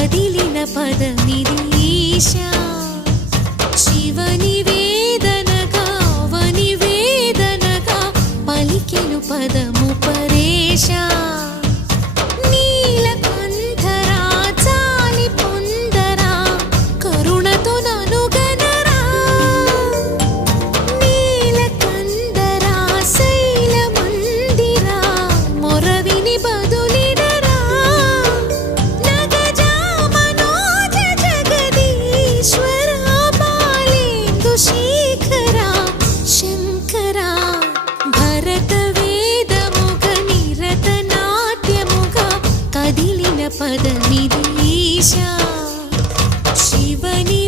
కదిలిన పదమిది ఈశా శివని వేదనగా వని వేదనగా పలికెను పదము పరేశా నీలకంఠరా చాలి పొందరా కరుణతో ననుగనరా నీలకందరా శైల మందిరా మొరవిని బదులిడరా నగజా మనోజ జగదీశ్వరా బాలేందు శేఖరా శంకరా భరత వేదముగ నిరత నాట్యముగా కదిలిన పదమిది ఈశా శివని